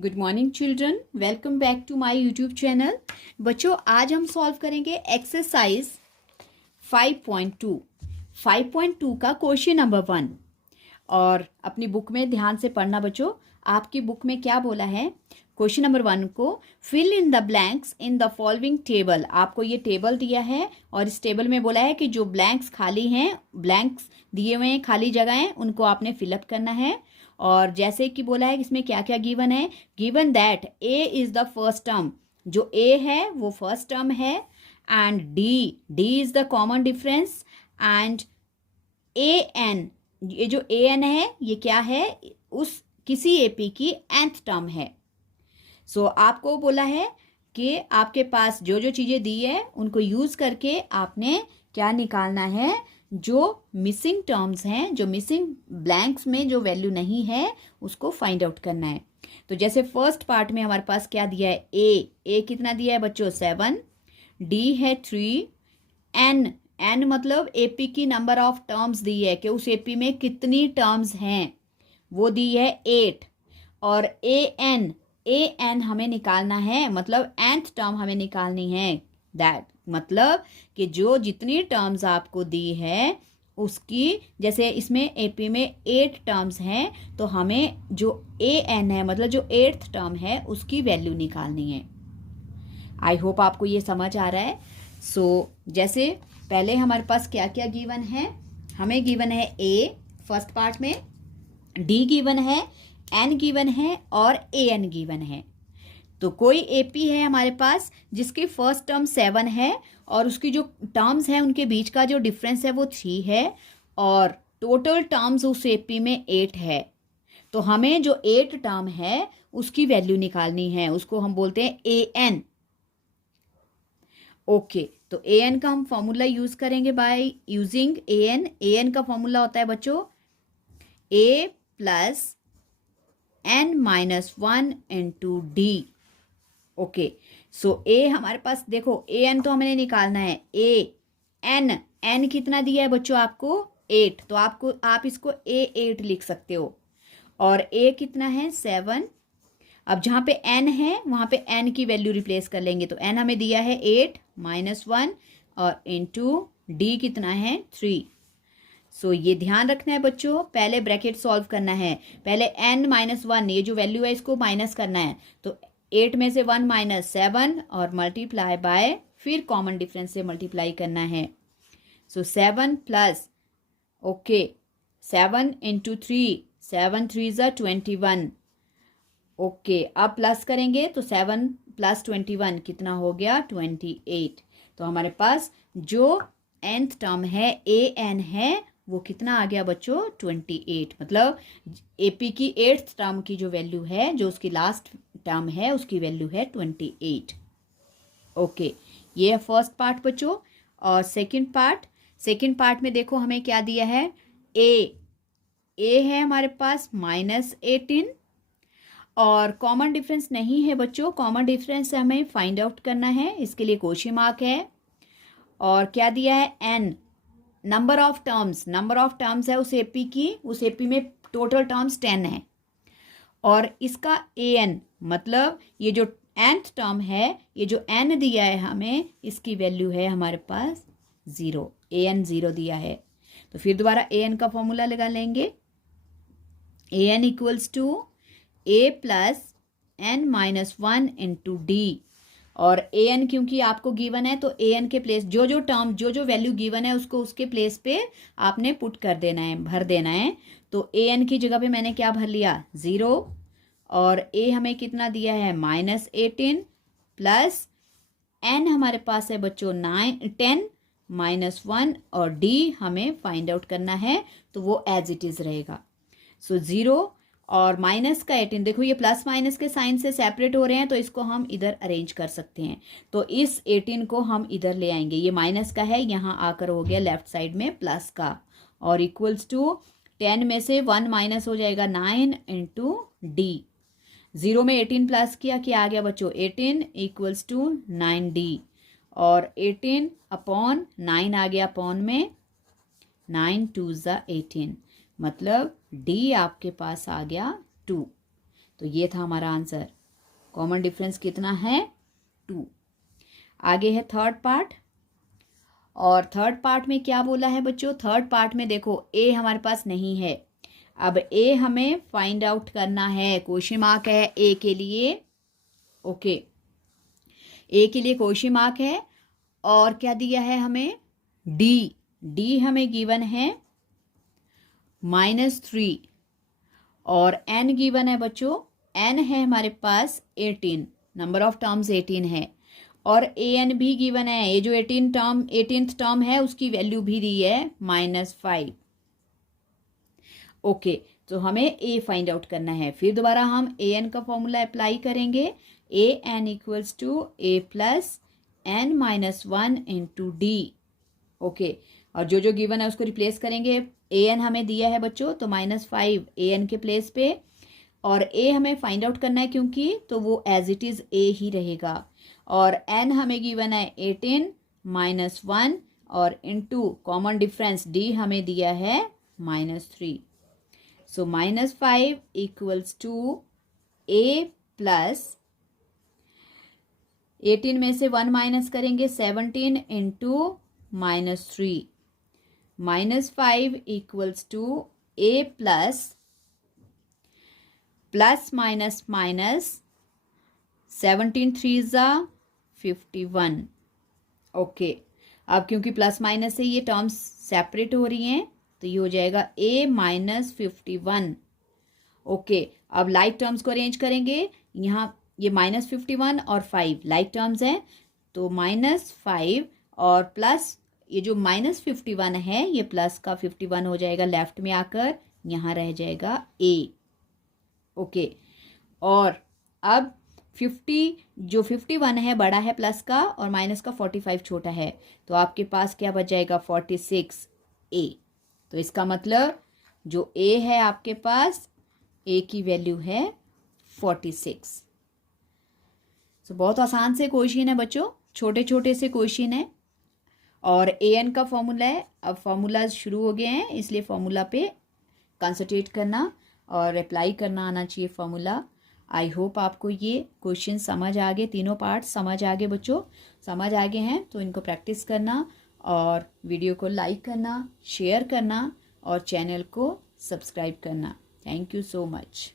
Good morning children, welcome back to my YouTube channel. बच्चों, आज हम सॉल्व करेंगे एक्सरसाइज 5.2 5.2 का क्वेश्चन नंबर 1। और अपनी बुक में ध्यान से पढ़ना बच्चों। आपकी बुक में क्या बोला है? क्वेश्चन नंबर 1 को fill in the blanks in the following table. आपको ये टेबल दिया है और इस टेबल में बोला है कि जो ब्लैंक्स खाली हैं, ब्लैंक्स दिए हुए हैं, खाली जगह हैं, उनको आपने फिलअप करना है। और जैसे कि बोला है इसमें क्या क्या गिवन है। Given that a is the first term, जो ए है वो फर्स्ट टर्म है, and d is the common difference, and a n, ये जो ए एन है ये क्या है? उस किसी एपी की nth टर्म है। सो आपको बोला है कि आपके पास जो जो चीज़ें दी है उनको यूज़ करके आपने क्या निकालना है? जो मिसिंग टर्म्स हैं, जो मिसिंग ब्लैंक्स में जो वैल्यू नहीं है, उसको फाइंड आउट करना है। तो जैसे फर्स्ट पार्ट में हमारे पास क्या दिया है? ए कितना दिया है बच्चों? 7, डी है 3, एन मतलब एपी की नंबर ऑफ टर्म्स दी है कि उस एपी में कितनी टर्म्स हैं, वो दी है 8। और ए एन हमें निकालना है, मतलब nth टर्म हमें निकालनी है। दैट मतलब कि जो जितनी टर्म्स आपको दी है उसकी, जैसे इसमें एपी में 8 टर्म्स हैं, तो हमें जो ए एन है, मतलब जो 8th टर्म है, उसकी वैल्यू निकालनी है। आई होप आपको ये समझ आ रहा है। जैसे पहले हमारे पास क्या क्या गिवन है? हमें गिवन है ए फर्स्ट पार्ट में, डी गिवन है, एन गिवन है और ए एन गिवन है। तो कोई एपी है हमारे पास जिसकी फर्स्ट टर्म 7 है और उसकी जो टर्म्स हैं उनके बीच का जो डिफरेंस है वो 3 है, और टोटल टर्म्स उस एपी में 8 है। तो हमें जो 8 टर्म है उसकी वैल्यू निकालनी है, उसको हम बोलते हैं ए एन। ओके, तो ए एन का हम फॉर्मूला यूज करेंगे बाय यूजिंग ए एन का फॉर्मूला होता है बच्चों A plus n-1 into D. Okay, so A हमारे पास देखो, ए एन तो हमें निकालना है। ए एन कितना दिया है बच्चों आपको? 8, तो आप इसको A8 लिख सकते हो। और ए कितना है? 7। अब जहाँ पे n है वहाँ पे n की वैल्यू रिप्लेस कर लेंगे, तो n हमें दिया है 8 -1 और इंटू डी कितना है? 3। ये ध्यान रखना है बच्चों, पहले ब्रैकेट सॉल्व करना है। पहले n-1, ये जो वैल्यू है इसको माइनस करना है, तो 8 में से 1 - 7 और मल्टीप्लाई बाय, फिर कॉमन डिफरेंस से मल्टीप्लाई करना है। 7 प्लस 7 इंटू 3, 7 3 ज़ा 21। ओके, अब प्लस करेंगे तो 7 + 21 कितना हो गया? 28। तो हमारे पास जो nth टर्म है ए एन है वो कितना आ गया बच्चों? 28। मतलब एपी की 8th टर्म की जो वैल्यू है, जो उसकी लास्ट टर्म है, उसकी वैल्यू है 28। ओके, ये है फर्स्ट पार्ट बच्चों। और सेकंड पार्ट में देखो हमें क्या दिया है? ए है हमारे पास -18, और कॉमन डिफरेंस नहीं है बच्चों। कॉमन डिफरेंस हमें फाइंड आउट करना है, इसके लिए क्वेश्चन मार्क है। और क्या दिया है? एन, नंबर ऑफ टर्म्स है उस एपी की, उस एपी में टोटल टर्म्स 10 है। और इसका ए एन, मतलब ये जो nth टर्म है, ये जो n दिया है हमें, इसकी वैल्यू है हमारे पास 0। ए एन 0 दिया है। तो फिर दोबारा ए एन का फॉर्मूला लगा लेंगे। A N equals to A plus n-1 into D. और ए एन क्योंकि आपको गिवन है, तो ए एन के प्लेस जो जो वैल्यू गिवन है उसको उसके प्लेस पे आपने पुट कर देना है, भर देना है। तो ए एन की जगह पे मैंने क्या भर लिया? 0। और ए हमें कितना दिया है? -18 प्लस एन हमारे पास है बच्चों 10 -1, और डी हमें फाइंड आउट करना है, तो वो एज इट इज़ रहेगा। 0 और माइनस का 18, देखो ये प्लस माइनस के साइन से सेपरेट हो रहे हैं, तो इसको हम इधर अरेंज कर सकते हैं। तो इस 18 को हम इधर ले आएंगे, ये माइनस का है, यहाँ आकर हो गया लेफ्ट साइड में प्लस का। और इक्वल्स टू 10 में से 1 माइनस हो जाएगा 9 इंटू डी। 0 में 18 प्लस किया, क्या आ गया बच्चों? 18 इक्वल्स टू 9D। और 18 अपॉन 9 आ गया अपॉन में, 9 2 ज़ा 18, मतलब डी आपके पास आ गया 2। तो ये था हमारा आंसर। कॉमन डिफरेंस कितना है? 2। आगे है थर्ड पार्ट, और थर्ड पार्ट में क्या बोला है बच्चों? थर्ड पार्ट में देखो ए हमारे पास नहीं है। अब ए हमें फाइंड आउट करना है। क्वेश्चन मार्क है ए के लिए। ओके, ए के लिए क्वेश्चन मार्क है। और क्या दिया है हमें? डी हमें गिवन है -3, और एन गिवन है बच्चों। एन है हमारे पास 18, नंबर ऑफ टर्म्स 18 है, और ए एन भी गिवन है। ये जो 18th टर्म है उसकी वैल्यू भी दी है -5। ओके, तो हमें ए फाइंड आउट करना है। फिर दोबारा हम ए एन का फॉर्मूला अप्लाई करेंगे। A N equals to A plus N -1 into D. Okay, और जो जो गिवन है उसको रिप्लेस करेंगे। ए एन हमें दिया है बच्चों, तो -5 ए एन के प्लेस पे, और ए हमें फाइंड आउट करना है क्योंकि, तो वो एज इट इज़ ए ही रहेगा। और एन हमें गिवन है 18 -1, और इनटू कॉमन डिफरेंस डी हमें दिया है -3। So -5 equals to A plus 18 में से 1 माइनस करेंगे 17 into -3। -5 equals to A plus minus 17 3 ज़ा 51। ओके, अब क्योंकि प्लस माइनस से ये टर्म्स सेपरेट हो रही हैं, तो ये हो जाएगा a -51। ओके, अब लाइक टर्म्स को अरेंज करेंगे। यहाँ ये -51 और 5 लाइक टर्म्स हैं, तो -5 और प्लस ये जो -51 है ये प्लस का 51 हो जाएगा लेफ्ट में आकर, यहाँ रह जाएगा a। ओके, और अब 51 है बड़ा है प्लस का, और माइनस का 45 छोटा है, तो आपके पास क्या बच जाएगा? 46 a। तो इसका मतलब जो a है आपके पास, a की वैल्यू है 46। तो बहुत आसान से क्वेश्चन है बच्चों, छोटे छोटे से क्वेश्चन है। और ए एन का फॉर्मूला है। अब फॉर्मूला शुरू हो गए हैं, इसलिए फॉर्मूला पे कंसंट्रेट करना और अप्लाई करना आना चाहिए फॉर्मूला। आई होप आपको ये क्वेश्चन समझ आ गए, तीनों पार्ट समझ आ गए बच्चों। समझ आ गए हैं तो इनको प्रैक्टिस करना, और वीडियो को लाइक करना, शेयर करना, और चैनल को सब्सक्राइब करना। Thank you so much.